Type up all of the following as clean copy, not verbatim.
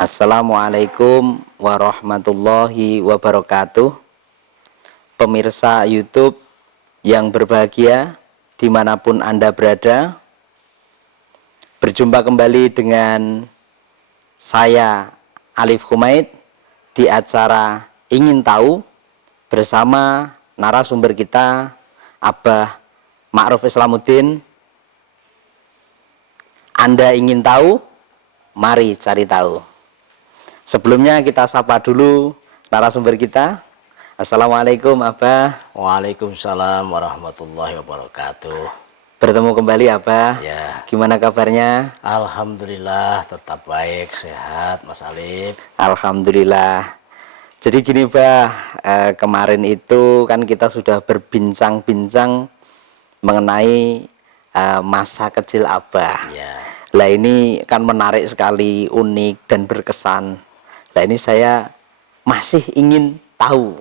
Assalamualaikum warahmatullahi wabarakatuh. Pemirsa YouTube yang berbahagia dimanapun Anda berada, berjumpa kembali dengan saya Alif Humaid di acara Ingin Tahu bersama narasumber kita Abah Ma'ruf Islamuddin. Anda ingin tahu? Mari cari tahu. Sebelumnya kita sapa dulu narasumber kita. Assalamualaikum Abah. Waalaikumsalam warahmatullahi wabarakatuh. Bertemu kembali Abah. Ya, Gimana kabarnya? alhamdulillah tetap baik, sehat Mas Alif. Alhamdulillah. Jadi gini Bah, kemarin itu kan kita sudah berbincang-bincang mengenai masa kecil Abah. Ya, Lah ini kan menarik sekali, unik dan berkesan. Lah ini saya masih ingin tahu.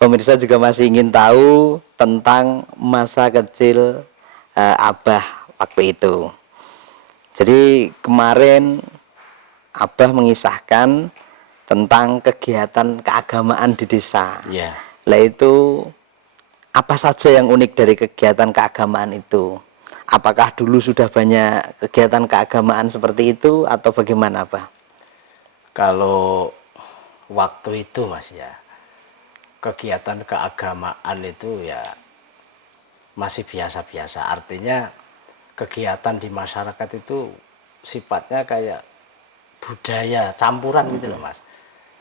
Pemirsa juga masih ingin tahu tentang masa kecil Abah waktu itu. Jadi kemarin Abah mengisahkan tentang kegiatan keagamaan di desa. ya. Lah itu apa saja yang unik dari kegiatan keagamaan itu? Apakah dulu sudah banyak kegiatan keagamaan seperti itu atau bagaimana Pak? Kalau waktu itu Mas ya, kegiatan keagamaan itu ya masih biasa-biasa. Artinya kegiatan di masyarakat itu sifatnya kayak budaya campuran gitu loh Mas.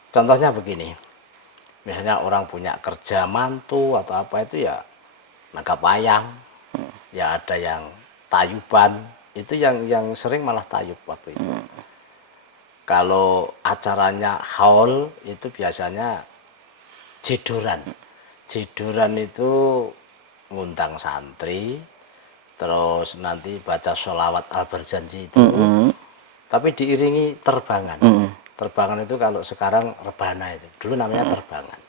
Contohnya begini, misalnya orang punya kerja mantu atau apa itu ya nangkap wayang, ya ada yang tayuban, itu yang sering malah tayub waktu itu. Kalau acaranya haul itu biasanya jedoran. Jedoran itu ngundang santri, terus nanti baca sholawat al-berjanji itu, tapi diiringi terbangan. Terbangan itu kalau sekarang rebana itu, dulu namanya terbangan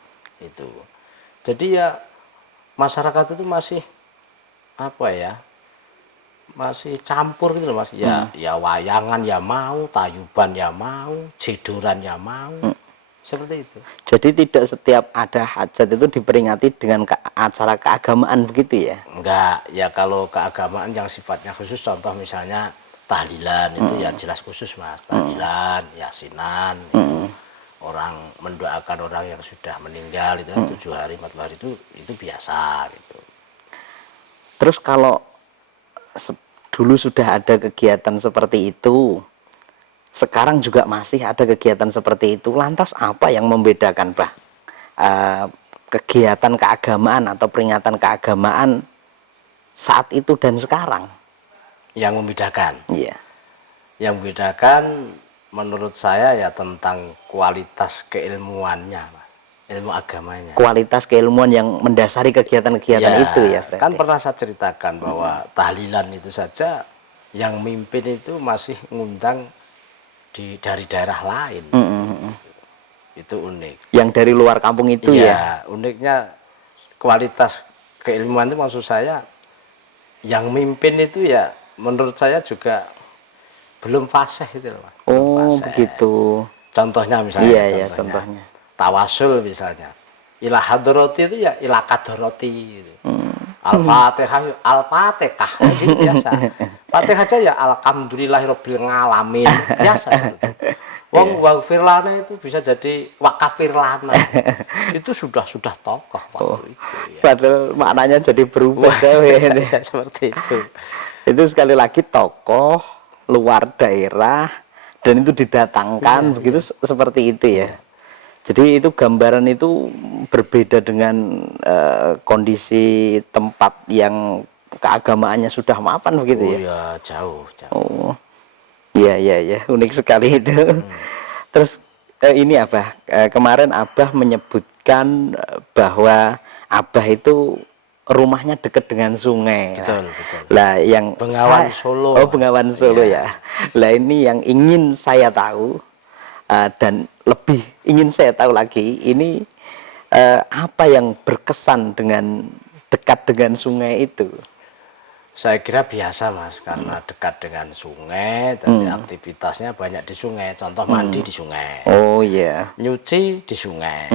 itu. Jadi ya masyarakat itu masih apa ya, masih campur gitu loh Mas. Ya wayangan ya mau, tayuban ya mau, jedoran ya mau, seperti itu. Jadi tidak setiap ada hajat itu diperingati dengan acara keagamaan begitu ya? Enggak, ya kalau keagamaan yang sifatnya khusus, contoh misalnya tahlilan itu ya jelas khusus Mas. Tahlilan, yasinan itu orang mendoakan orang yang sudah meninggal itu 7 hari 40 hari itu biasa gitu. Terus kalau dulu sudah ada kegiatan seperti itu, sekarang juga masih ada kegiatan seperti itu, lantas apa yang membedakan Bah kegiatan keagamaan atau peringatan keagamaan saat itu dan sekarang? Yang membedakan, Iya. yang membedakan menurut saya ya tentang kualitas keilmuannya Mas. Ilmu agamanya. Kualitas keilmuan yang mendasari kegiatan-kegiatan Ya, itu ya berarti. kan pernah saya ceritakan bahwa tahlilan itu saja yang mimpin itu masih ngundang dari daerah lain. Itu unik. Yang dari luar kampung itu ya. Uniknya kualitas keilmuan itu maksud saya yang mimpin itu ya menurut saya juga belum fasih itu loh Mas. Belum fasih. Begitu. Contohnya misalnya, Iya, contohnya. Tawasul misalnya. Ilah hadroti itu ya ilah kadroti gitu. Al-Fatihah, Al-Fatihah gitu biasa. Fatihah aja ya alhamdulillahirabbil alamin biasa seperti itu. Wong waghfir lana itu bisa jadi wakafir lana. Itu sudah tokoh waktu itu ya. Padahal maknanya jadi berubah Ya, seperti itu. Itu sekali lagi tokoh luar daerah dan itu didatangkan begitu seperti itu ya. Jadi itu gambaran itu berbeda dengan kondisi tempat yang keagamaannya sudah mapan begitu ya. Ya jauh. Oh. Iya, unik sekali itu. Terus ini Abah, kemarin Abah menyebutkan bahwa Abah itu rumahnya dekat dengan sungai. Betul. Lah yang Bengawan Solo. Oh, Bengawan Solo ya. Lah ini yang ingin saya tahu dan lebih ingin saya tahu lagi ini apa yang berkesan dengan dekat dengan sungai itu? Saya kira biasa Mas, karena dekat dengan sungai, dan aktivitasnya banyak di sungai. Contoh mandi di sungai, Oh iya. nyuci di sungai,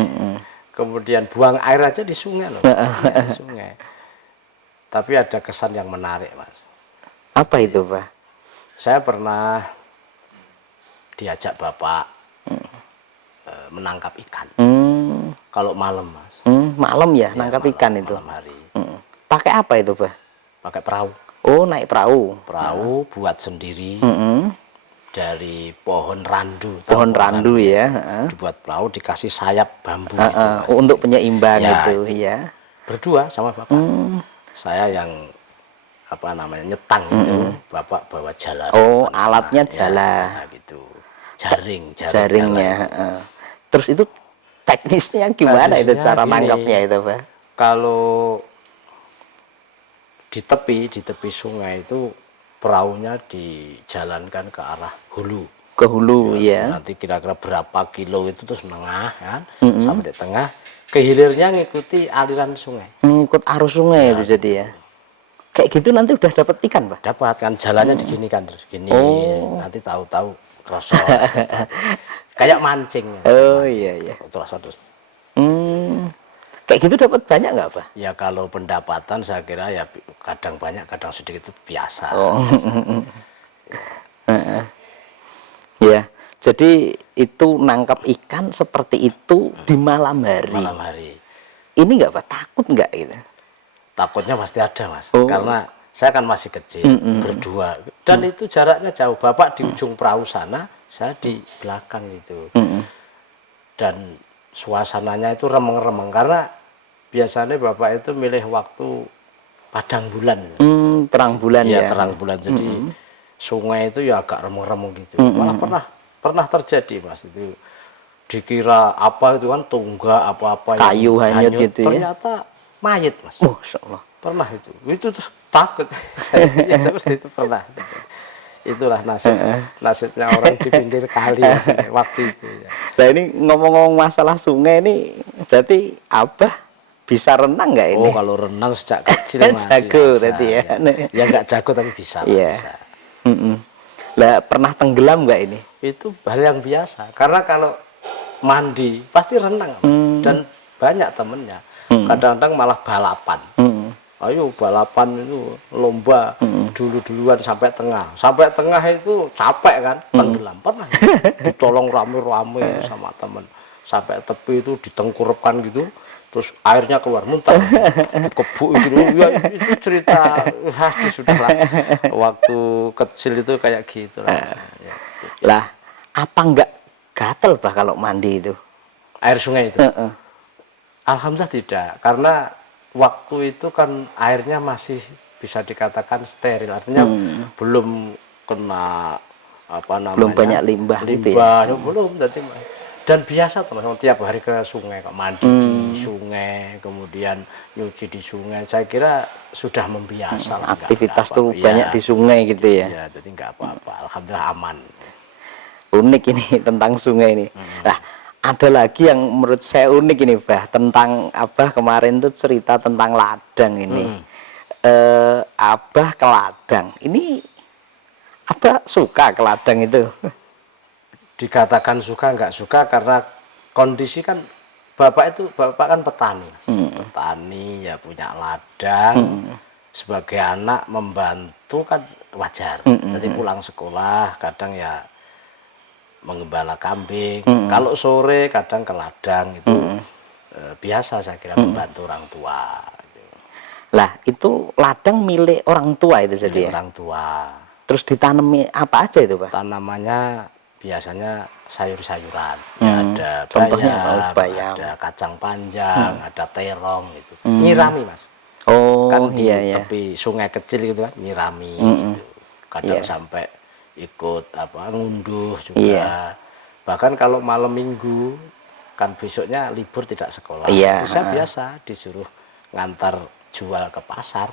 kemudian buang air aja di sungai loh, iya, di sungai. Tapi ada kesan yang menarik Mas. Apa itu Pak? Saya pernah diajak Bapak menangkap ikan. Kalau malam Mas, Malam ya, ya, nangkap malam, ikan itu. malam hari, Pakai apa itu Pak? pakai perahu. Oh, naik perahu. Perahu buat sendiri dari pohon randu. Tahu Pohon randu ya. Dibuat perahu, dikasih sayap bambu gitu Mas. Untuk penyeimbang Ya, itu, ya. Berdua sama Bapak. Saya yang apa namanya nyetang itu, Bapak bawa jala. Oh, alatnya jala. Ya, gitu. Jaring Jaringnya. jala. Terus itu teknisnya gimana itu Teknisnya cara gini, nangkapnya itu Pak? Kalau di tepi sungai itu perahunya dijalankan ke arah hulu. Ke hulu ya. Nanti kira-kira berapa kilo itu terus nengah kan, sampai di tengah, ke hilirnya ngikuti aliran sungai. Mengikut arus sungai itu jadi ya. Kayak gitu nanti udah dapat ikan Pak? Dapat kan, jalannya diginikan terus gini, nanti tahu-tahu krosok. Kayak mancing. Oh mancing. iya. Terus. Kayak gitu dapat banyak nggak Pak? Ya kalau pendapatan saya kira ya kadang banyak, kadang sedikit, itu biasa. Oh. Ya, jadi itu nangkap ikan seperti itu di malam hari. Malam hari. Ini nggak Pak, takut nggak gitu? Takutnya pasti ada Mas, karena saya kan masih kecil, berdua, dan itu jaraknya jauh. Bapak di ujung perahu sana, saya di belakang itu. Dan suasananya itu remeng-remeng, karena biasanya Bapak itu milih waktu padang bulan. Terang bulan ya. Terang bulan, jadi sungai itu ya agak remeng-remeng gitu. Malah pernah terjadi Mas, itu dikira apa itu kan tunggak apa-apa Kayu hanyut gitu ya. Ternyata mayit Mas. Oh, Allah. Pernah itu terus takut. Ya, seperti itu pernah. Itulah nasibnya orang di pinggir kali waktu itu ya. Nah ini ngomong-ngomong masalah sungai ini, berarti Abah bisa renang nggak ini? Oh kalau renang sejak kecil Mas. Jago tadi ya. Ya nggak jago tapi bisa. Iya. Bisa. Lah pernah tenggelam nggak ini? Itu hal yang biasa, karena kalau mandi pasti renang dan banyak temennya. Kadang-kadang malah balapan. Ayo balapan itu lomba duluan sampai tengah itu capek kan, tenggelam. Pernah ditolong rame-rame sama temen sampai tepi itu, ditengkurapkan gitu, terus airnya keluar muntah, dikebuk gitu. Ya itu cerita sudahlah, waktu kecil itu kayak gitu lah. Ya, lah apa enggak gatel Bah kalau mandi itu? Air sungai itu? Alhamdulillah tidak, karena waktu itu kan airnya masih bisa dikatakan steril, artinya belum kena apa namanya, belum banyak limbah gitu ya? Belum. Dan biasa teman-teman tiap hari ke sungai, kok mandi di sungai, kemudian nyuci di sungai. Saya kira sudah membiasa. Aktivitas tuh banyak di sungai gitu ya? Ya, jadi nggak apa-apa. Alhamdulillah aman. Unik ini tentang sungai ini. Nah, ada lagi yang menurut saya unik ini Bah, tentang Abah kemarin tuh cerita tentang ladang ini. Abah ke ladang. Ini Abah suka ke ladang itu? Dikatakan suka nggak suka karena kondisi kan Bapak kan petani. Petani ya punya ladang. Sebagai anak membantu kan wajar. Jadi pulang sekolah kadang ya menggembala kambing, kalau sore kadang ke ladang itu biasa saya kira membantu orang tua. Lah itu ladang milik orang tua itu jadi ya? Orang tua. Terus ditanami apa aja itu Pak? Tanamannya biasanya sayur-sayuran, ya, ada bayam, ada kacang panjang, ada terong gitu. Nyirami Mas. Oh kan di iya. tepi sungai kecil gitu kan, nyirami gitu. Kadang sampai ikut ngunduh juga. Bahkan kalau malam minggu kan besoknya libur tidak sekolah, itu saya biasa disuruh ngantar jual ke pasar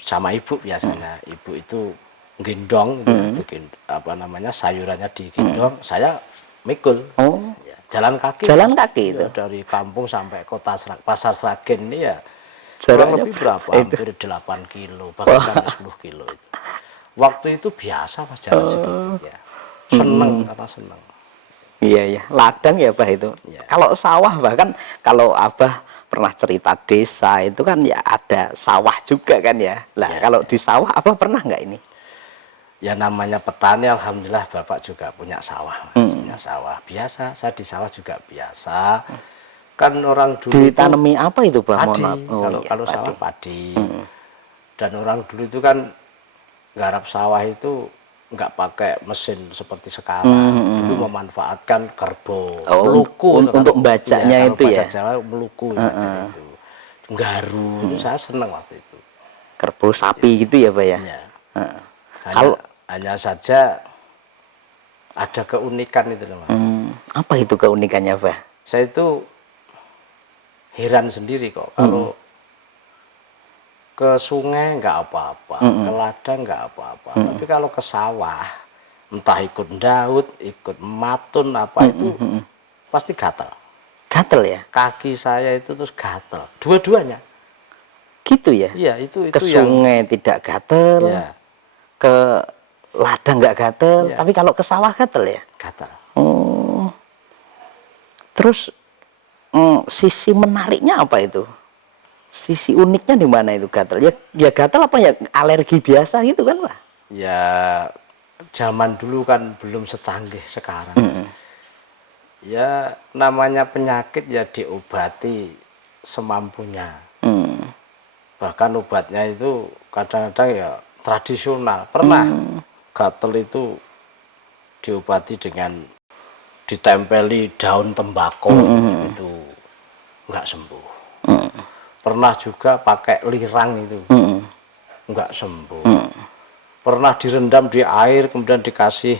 sama ibu biasanya. Ibu itu gendong itu, sayurannya digendong, saya mikul. Jalan kaki itu dari kampung sampai kota Pasar Sragen ini ya kurang Jaraknya lebih berapa? berapa itu? Hampir 8 kilo, bahkan sampai 10 kilo itu. Waktu itu biasa Mas jalan segitu ya. Seneng karena seneng. Iya ya, ladang ya Bah itu. Ya. Kalau sawah bahkan kalau Abah pernah cerita desa itu kan ya ada sawah juga kan ya. Lah Ya, kalau ya. di sawah Abah pernah nggak ini? Ya namanya petani, alhamdulillah Bapak juga punya sawah, Mas. Punya sawah. Biasa, saya di sawah juga biasa. Kan orang dulu itu Ditanami apa itu Bah? Mohon padi. maaf. Oh Kalau iya, kalau padi. sawah padi. Dan orang dulu itu kan garap sawah itu nggak pakai mesin seperti sekarang. Dulu memanfaatkan kerbau, Oh, meluku untuk sekarang. membacanya Ya, kalau itu bahasa ya. Jawa meluku baca itu. Garu itu saya senang waktu itu. Kerbau sapi gitu ya Bah ya. Ya. Heeh. Hanya, Kalau hanya saja ada keunikan itu loh, Mas. apa itu keunikannya Bah? Saya itu heran sendiri kok kalau ke sungai nggak apa-apa, ke ladang nggak apa-apa, tapi kalau ke sawah entah ikut ndaut, ikut matun apa itu pasti gatal. Gatel ya? Kaki saya itu terus gatal, dua-duanya. Gitu ya? Iya, itu Ke yang sungai tidak gatel, ya ke ladang nggak gatel, ya tapi kalau ke sawah gatel ya? gatal. Oh, terus sisi menariknya apa itu? Sisi uniknya di mana itu gatel? Ya, ya gatel apa ya alergi biasa gitu kan Pak? Ya zaman dulu kan belum secanggih sekarang. Ya namanya penyakit ya diobati semampunya. Bahkan obatnya itu kadang-kadang ya tradisional. Pernah gatel itu diobati dengan ditempeli daun tembakau itu nggak sembuh. Pernah juga pakai lirang itu nggak sembuh. Pernah direndam di air kemudian dikasih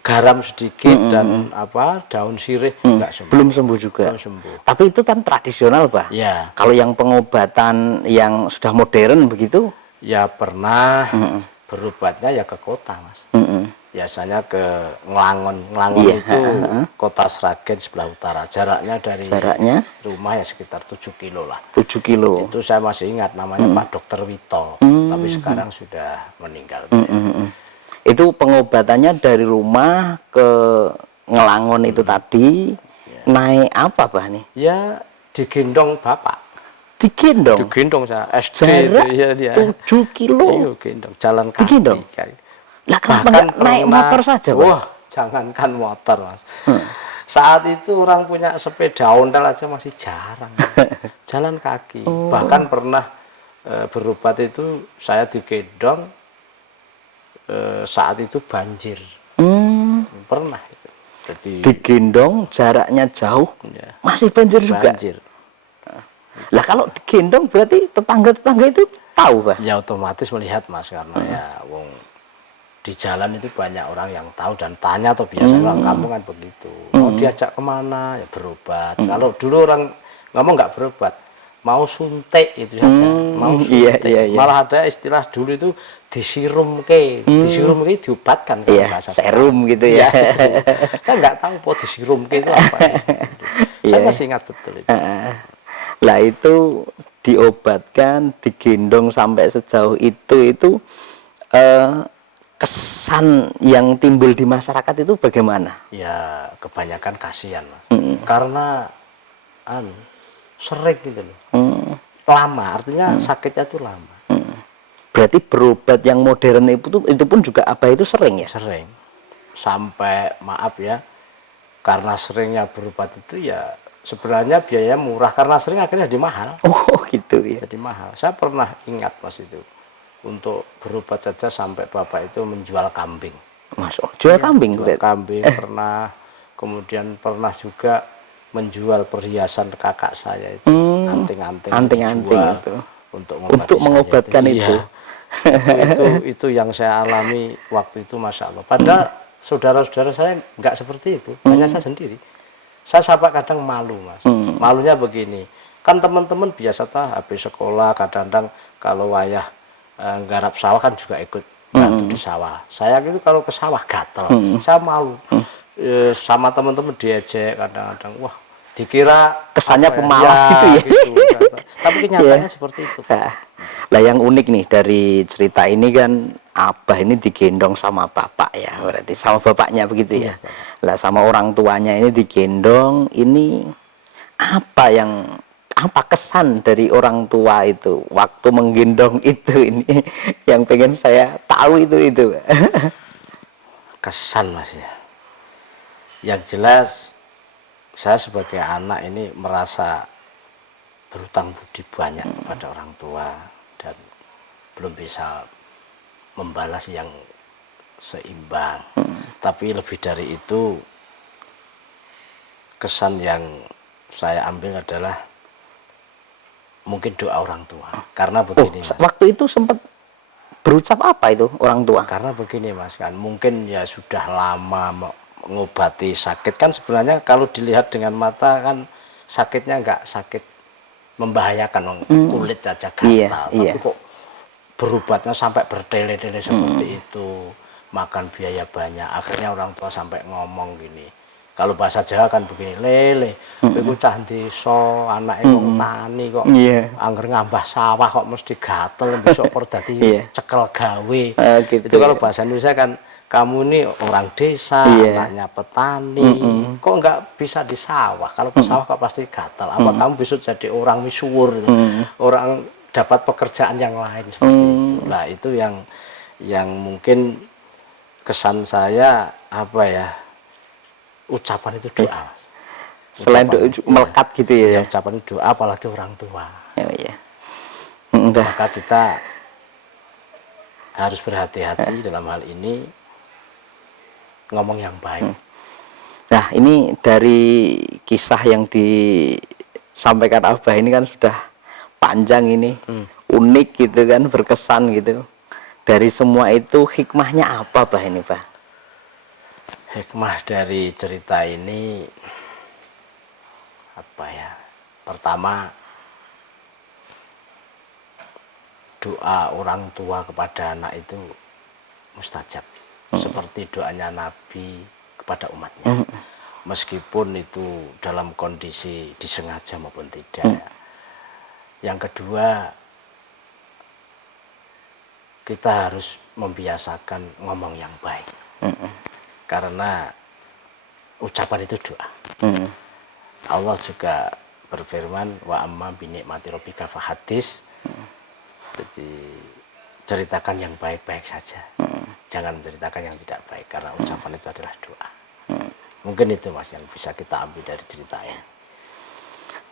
garam sedikit dan apa daun sirih nggak sembuh. Belum sembuh juga. Belum sembuh. Tapi itu kan tradisional Pak. Ya, Kalau yang pengobatan yang sudah modern begitu, ya pernah berobatnya ya ke kota Mas. Biasanya ke Nglangon. Nglangon Iya, itu kota Sragen sebelah utara. Jaraknya dari jaraknya rumah ya sekitar 7 kilo lah. 7 kilo. Itu saya masih ingat namanya Pak Dokter Wito. Tapi sekarang sudah meninggal. Itu pengobatannya dari rumah ke Ngelangon itu tadi, naik apa Bah nih? Ya digendong bapak. Digendong. Digendong saya SD Jarak itu ya dia. 7 kilo. Iya gendong jalan kaki. Digendong? Lah kenapa Bahkan nggak naik pernah- motor saja Pak? Wah, jangankan motor Mas. Saat itu orang punya sepeda ontel aja masih jarang. Jalan kaki. Bahkan pernah berobat itu saya digendong saat itu banjir. Pernah itu. Jadi Digendong jaraknya jauh, ya, masih banjir juga. banjir. Lah kalau digendong berarti tetangga-tetangga itu tahu Pak? Ya otomatis melihat Mas karena ya wong di jalan itu banyak orang yang tahu dan tanya atau biasanya orang kampung kan begitu. Mau diajak kemana ya berobat. Kalau dulu orang ngomong nggak berobat, mau suntik itu saja. Mau Iya, suntik. iya, iya. Malah ada istilah dulu itu disirum ke, disirum ke diobatkan kalau Iya, bahasa serum gitu ya. gitu. Saya nggak tahu po disirum ke itu apa. Saya Iya. masih ingat betul itu. Lah itu diobatkan, digendong sampai sejauh itu kesan yang timbul di masyarakat itu bagaimana? Ya kebanyakan kasihan Mas. Karena sering gitu loh. Lama, artinya sakitnya itu lama. Berarti berobat yang modern itu pun juga Abah itu sering ya? Sering. Sampai maaf ya, karena seringnya berobat itu ya sebenarnya biaya murah. Karena sering akhirnya jadi mahal. Oh gitu ya. Jadi mahal. Saya pernah ingat Mas itu. Untuk berobat saja sampai bapak itu menjual kambing. Mas, jual Iya, kambing? jual kambing pernah. Kemudian pernah juga menjual perhiasan kakak saya itu. Anting-anting Anting-anting dijual itu. untuk Untuk saya mengobatkan Iya. itu. itu yang saya alami waktu itu Masya Allah. Padahal saudara-saudara saya nggak seperti itu, hanya saya sendiri. Saya sampai kadang malu Mas. Malunya begini, kan teman-teman biasa habis sekolah kadang-kadang kalau ayah garap sawah kan juga ikut bantu di sawah. Saya gitu kalau ke sawah gatel, saya malu. Sama teman-teman diejek kadang-kadang, wah dikira kesannya apa pemalas gitu ya. gitu. Tapi kenyataannya seperti itu. Lah yang unik nih dari cerita ini kan Abah ini digendong sama bapak ya, berarti sama bapaknya begitu ya. Iya, Bapak. Lah sama orang tuanya ini digendong, ini apa kesan dari orang tua itu waktu menggendong itu ini yang pengen saya tahu itu. Kesan Mas ya. Yang jelas saya sebagai anak ini merasa berutang budi banyak kepada orang tua dan belum bisa membalas yang seimbang. Tapi lebih dari itu, kesan yang saya ambil adalah mungkin doa orang tua. Karena begini Mas. Waktu itu sempat berucap apa itu orang tua? Karena begini Mas kan, mungkin ya sudah lama mengobati sakit kan, sebenarnya kalau dilihat dengan mata kan sakitnya nggak sakit membahayakan, kulit saja gatal. Tapi kok berobatnya sampai bertele-tele seperti itu, makan biaya banyak, akhirnya orang tua sampai ngomong gini, kalau bahasa Jawa kan begini, lele kowe cah desa anake wong tani kok angger ngambah sawah kok mesti gatel, besok per dadi cekel gawe. Gitu, itu kalau bahasa Indonesia kan, kamu ini orang desa, anaknya petani, kok nggak bisa di sawah? Kalau ke sawah kok pasti gatal. Apa kamu bisa jadi orang misuwur, orang dapat pekerjaan yang lain seperti itu. Nah itu yang mungkin kesan saya apa ya, ucapan itu doa. Selain doa melekat gitu ya. Ucapan doa apalagi orang tua. Udah. Maka kita harus berhati-hati dalam hal ini, ngomong yang baik. Nah ini dari kisah yang disampaikan Abah ini kan sudah panjang ini, unik gitu kan, berkesan gitu. Dari semua itu hikmahnya apa Bah ini Bah? Hikmah dari cerita ini apa ya? Pertama, doa orang tua kepada anak itu mustajab, seperti doanya Nabi kepada umatnya, meskipun itu dalam kondisi disengaja maupun tidak. Yang kedua, kita harus membiasakan ngomong yang baik, karena ucapan itu doa. Allah juga berfirman, wa amma binikmati rabbika fahadits. Jadi ceritakan yang baik-baik saja, jangan menceritakan yang tidak baik, karena ucapan itu adalah doa. Mungkin itu Mas yang bisa kita ambil dari cerita ini.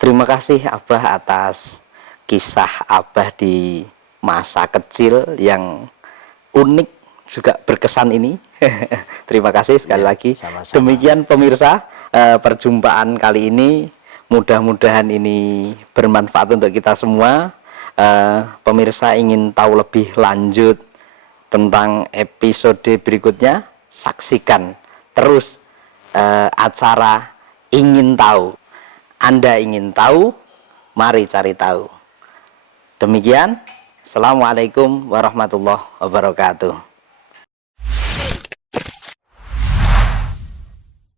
Terima kasih Abah atas kisah Abah di masa kecil yang unik juga berkesan ini. Terima kasih sekali lagi. Sama-sama. Demikian pemirsa, perjumpaan kali ini mudah-mudahan ini bermanfaat untuk kita semua. Pemirsa ingin tahu lebih lanjut tentang episode berikutnya, saksikan terus acara Ingin Tahu. Anda ingin tahu, mari cari tahu. Demikian, Assalamualaikum warahmatullahi wabarakatuh.